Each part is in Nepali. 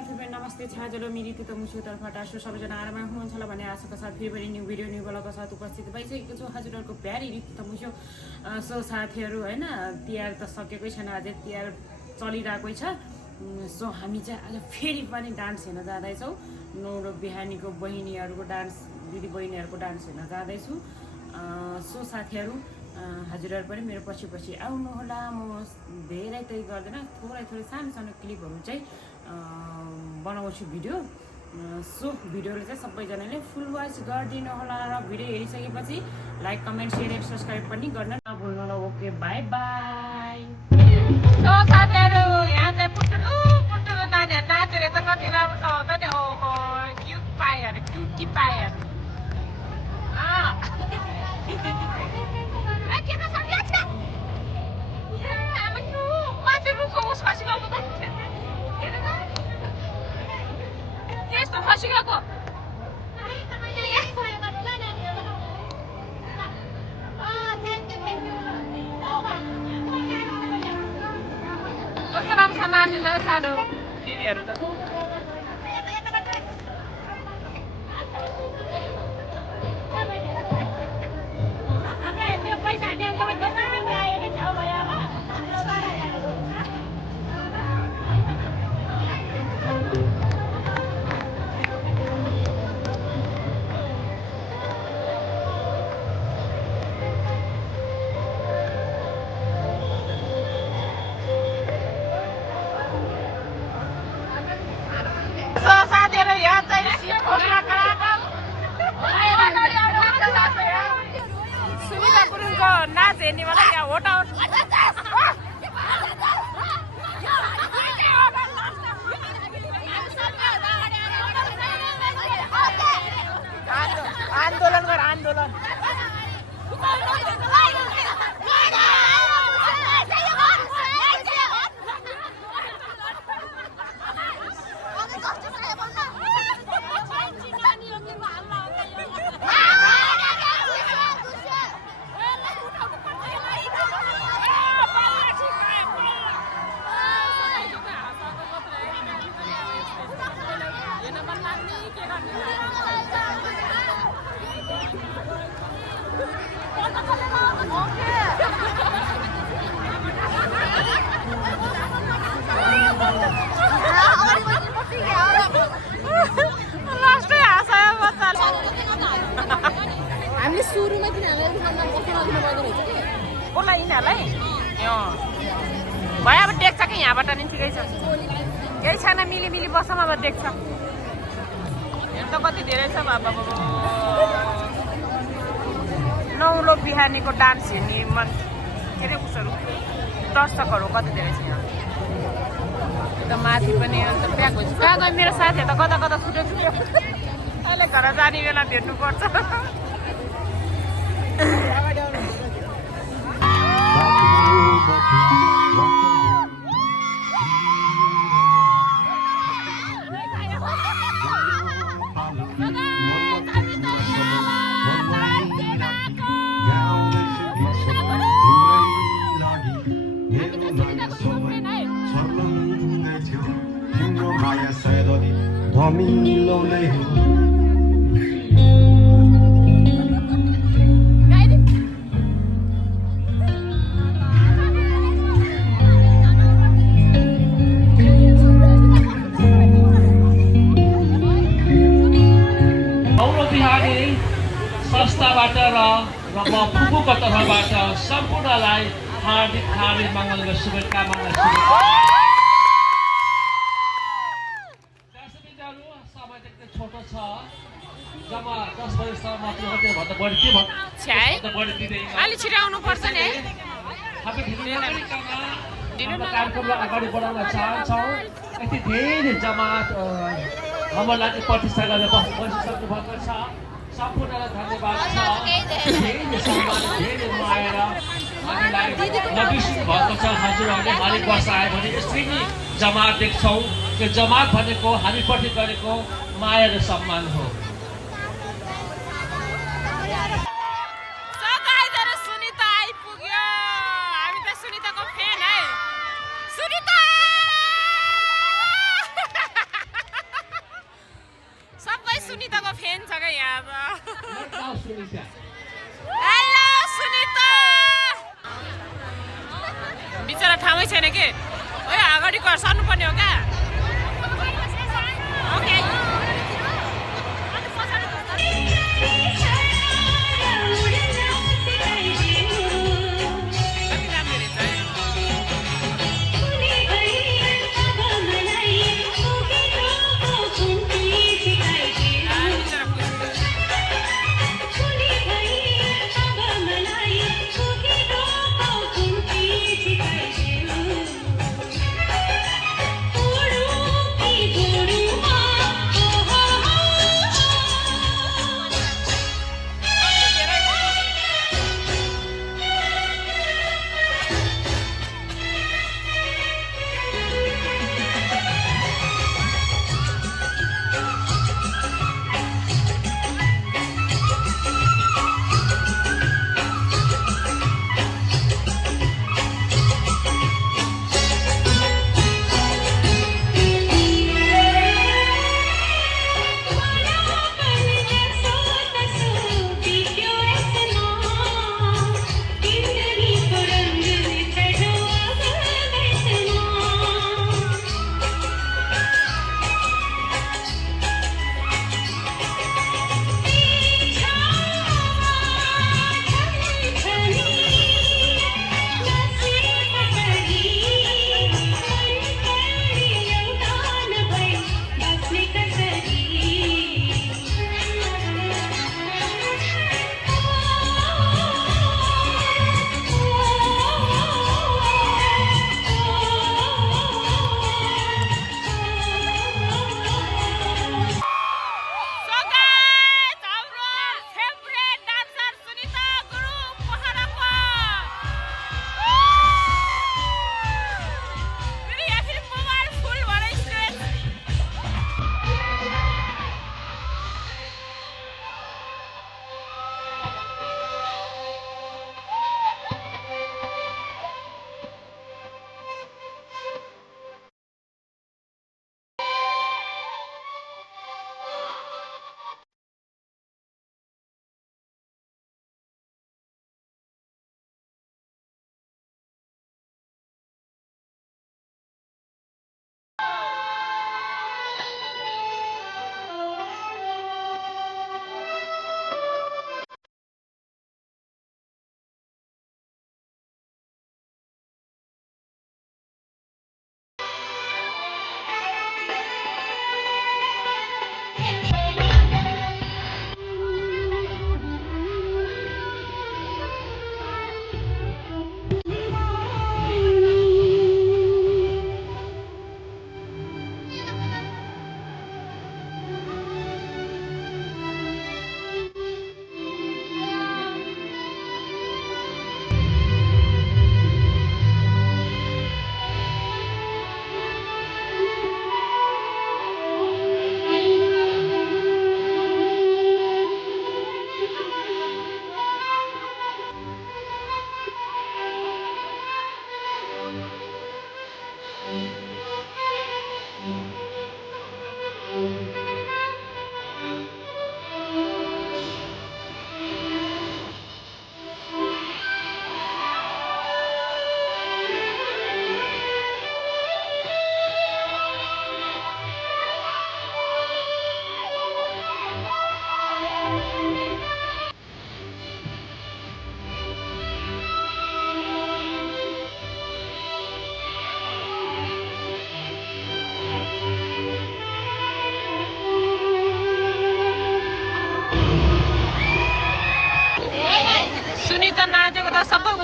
सबैजना फेरि नमस्ते छाजलो मिरी त मुसु तर्फबाट सो सबैजना आराममा हुनुहुन्छ होला भन्ने आशाका साथ फेरि पनि न्यू भिडियो न्यू ब्लगका साथ उपस्थित भइसकेको छु हजुरहरूको प्यारी रीति त मुसु सो साथीहरू हैन तिहार त सकेकै छैन अझै तिहार चलिरहेकै छ सो हामी चाहिँ आज फेरि पनि डान्स हेर्न जाँदैछौँ नौरो बिहानीको बहिनीहरूको डान्स दिदी बहिनीहरूको डान्स हेर्न जाँदैछु सो साथीहरू हजुरहरू पनि मेरो पछि पछि आउनुहोला म धेरै तै गर्दैन थोरै सानो सानो क्लिपहरू चाहिँ बनाउँछु भिडियो सो भिडियोले चाहिँ सबैजनाले फुल वाच गरिदिनु होला र भिडियो हेरिसकेपछि like comment share and subscribe पनि गर्न नभुल्नु होला ओके बाई बाई सो साथीहरू यहाँ चाहिँ पुट्टु नानीहरू नाचेर त कति राम्रो हुन्छ नि ओहो क्युट पाएर क्युटी पाएर नाच हेर्ने वाला यहाँ होटल आन्दोलन गर आन्दोलन हामीले सुरुमा बोला यिनीहरूलाई भयो अब देख्छ कि यहाँबाट नि ठिकै छ केही छैन मिली मिली बसौँ अब देख्छ हेर्नु त कति धेरै छ बाबा नौलो बिहानीको डान्स हेर्ने मन के अरे उसहरू दर्शकहरू कति धेरै छ यहाँ त माथि पनि अन्त प्याक हुन्छ कहाँ गयो मेरो साथीहरू त कता कता छुट्यो छुट्यो अहिले घर जाने बेला भेट्नुपर्छ संस्थाबाट र म फुपूको तर्फबाट सम्पूर्णलाई हार्दिक हार्दिक मङ्गल र शुभकामना दर्शकबिन्दुहरू समय एकदम छोटो छ जम्मा 10 बजेसम्म मात्र हो त्यो भन्दा बढी के भन्दा बढी दिँदैन अलि छिटो आउनु पर्छ नि हामी कार्यक्रमलाई अगाडि बढाउन चाहन्छौँ यति धेरै जमात हाम्रो लागि प्रतिष्ठा गरेर बसिसक्नु भएको छ सम्पूर्णलाई धन्यवाद छ धेरै सम्मान धेरै माया हामीलाई नबिर्सिनु भएको छ हजुरहरूले हरेक वर्ष आयो भने यसरी नै जमात देख्छौँ त्यो जमात भनेको हामीप्रति गरेको माया र सम्मान हो सुनिता आइपुग्यो हामी त सुनिताको फ्यान है सुनिता सुनिता हेलो सुनिता बिचरा ठाउँै छैन के ओइ अगाडि सर्नु पर्ने हो क्या ओके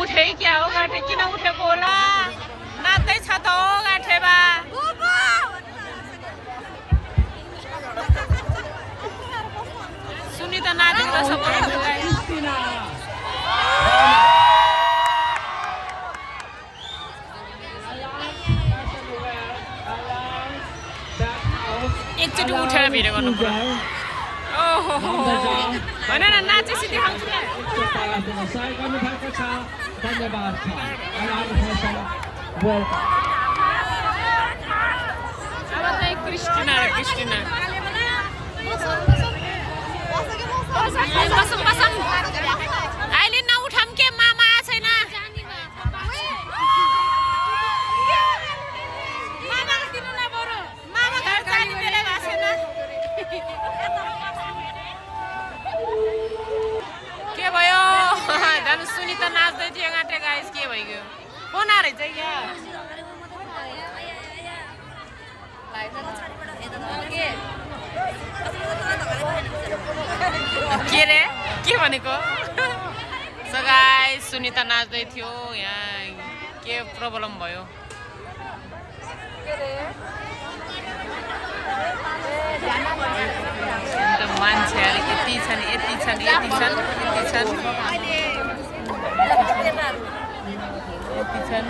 उठे क्या हो गाठे किन उठेको होला नाच्दै छ त हो गाठे बा सुनि त नाचेको त सबै एकचोटि उठेर भिडियो गर्नु पर्यो ओहो हैन न नाचेसी देखाउँछु अब चाहिँ क्रिस्टिना बसौँ बसौँ अहिले नउठाम के मामा आएको छैन मामा घर जाने बेला भएको छैन के भयो झन् सुनिता नाच्दै थियो गाँटे गाइस के भइगयो फोन आ रहेछ यहाँ के रे के भनेको सो गाइस सुनिता नाच्दै थियो यहाँ के प्रब्लम भयो मान्छे अलिक यति छन् यति छन् यति छन् यति छन् यति छन्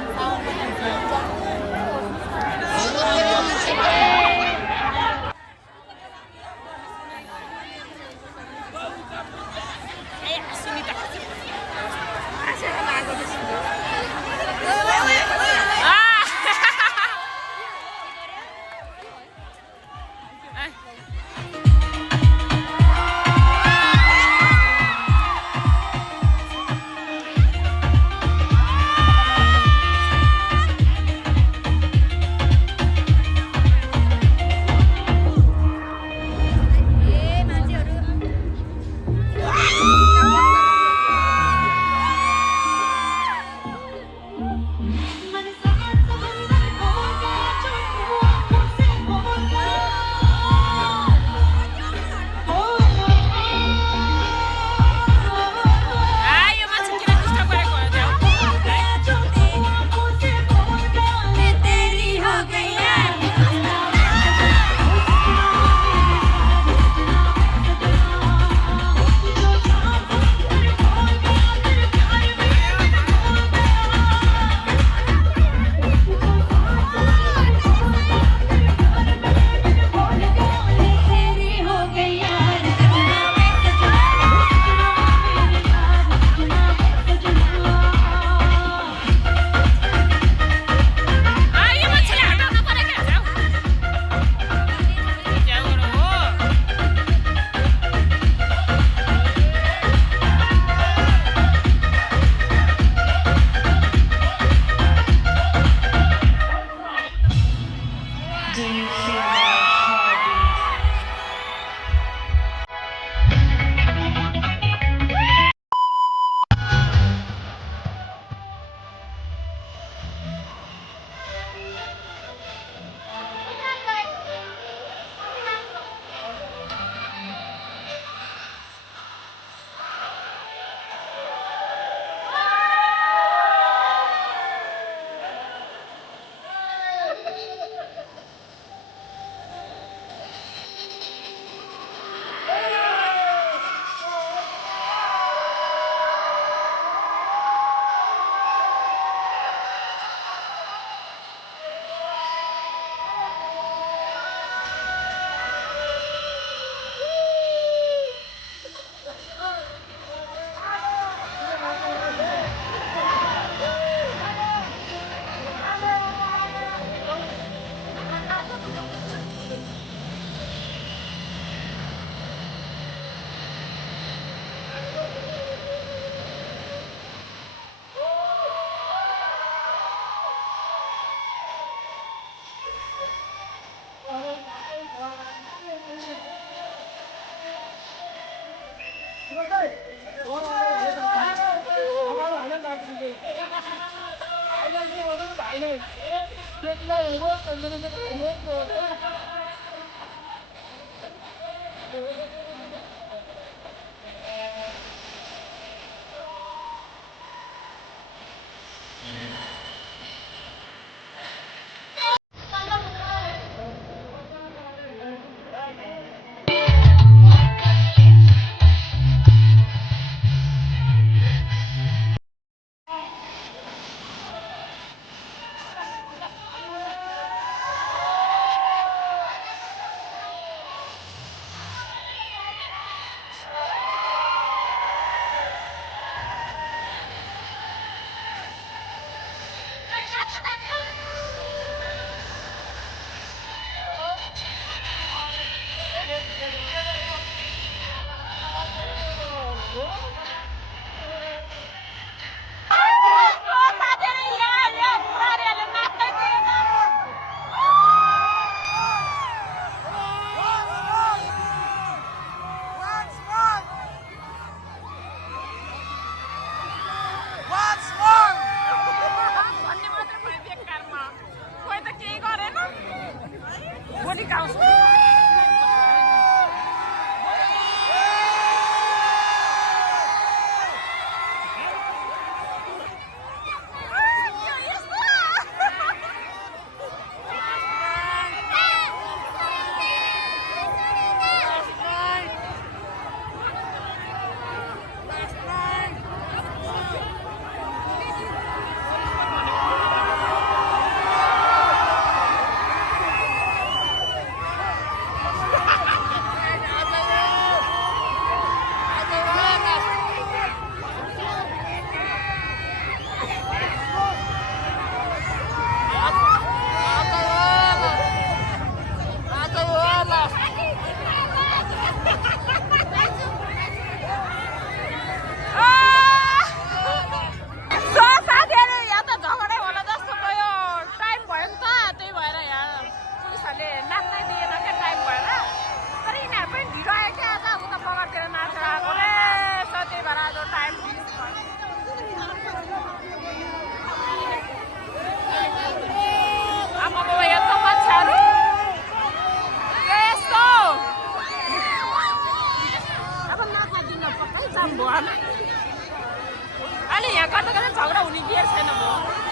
अलि यहाँ कता कता झगडा हुने के छैन म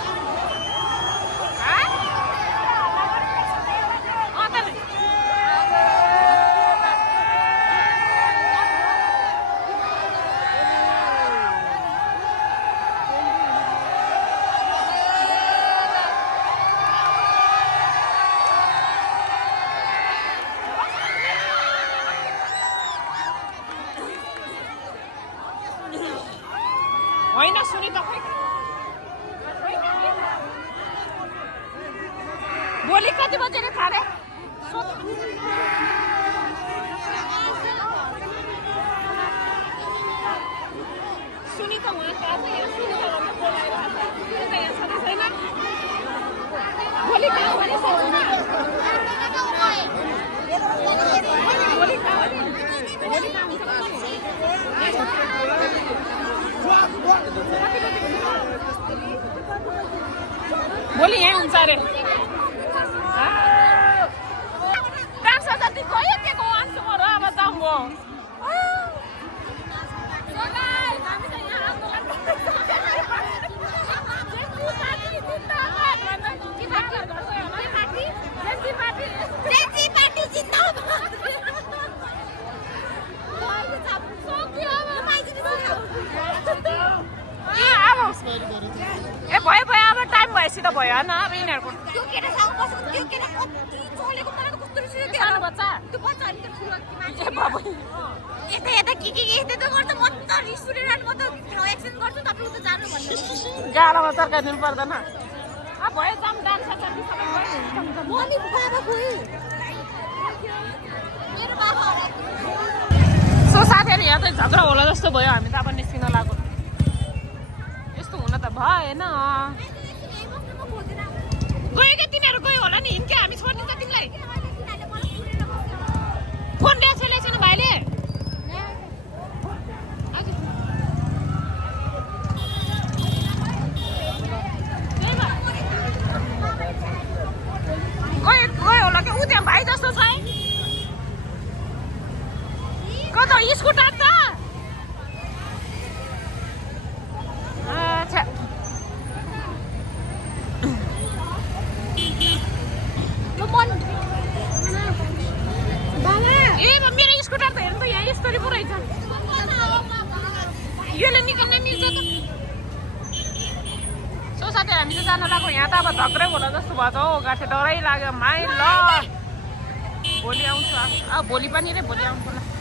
होइन सुनि तपाईँ भोलि कति बजेर खाने सुनि त उहाँ कहाँ छ यहाँ सुनि त बोलाएर यहाँ छ छैन भोलि कहाँ भने भोलि भोलि यहीँ हुन्छ अरे डान्स जति गयो के को आन्छु म र अब जाउँ म ए भयो भयो अब टाइम भएपछि त भयो होइन अब यिनीहरूको गाडामा चर्काइदिनु पर्दैन भयो जाम डान्स सो साथीहरू यहाँ चाहिँ झगडा होला जस्तो भयो हामी त अब निस्किन लाग्यो यस्तो हुन त भएन गयो क्या तिनीहरू गयो होला नि हिँड्क्यो हामी छोडिदिन्छ तिमीलाई फोन ल्याएको छैन भाइले गयो होला क्या ऊ त्यहाँ भाइ जस्तो छ है कता स्कुटर त मेरो स्कुटर त हेर्नु त यहाँ यस्तरी पो रहेछ यसले निकाल्न मिल्छ त सो साथीहरू हामी चाहिँ जानु लाग्यो यहाँ त अब झगडै होला जस्तो भयो त हौ गाँठे डरै लाग्यो माइ ल भोलि आउँछु अब भोलि पनि रे भोलि आउँछु ल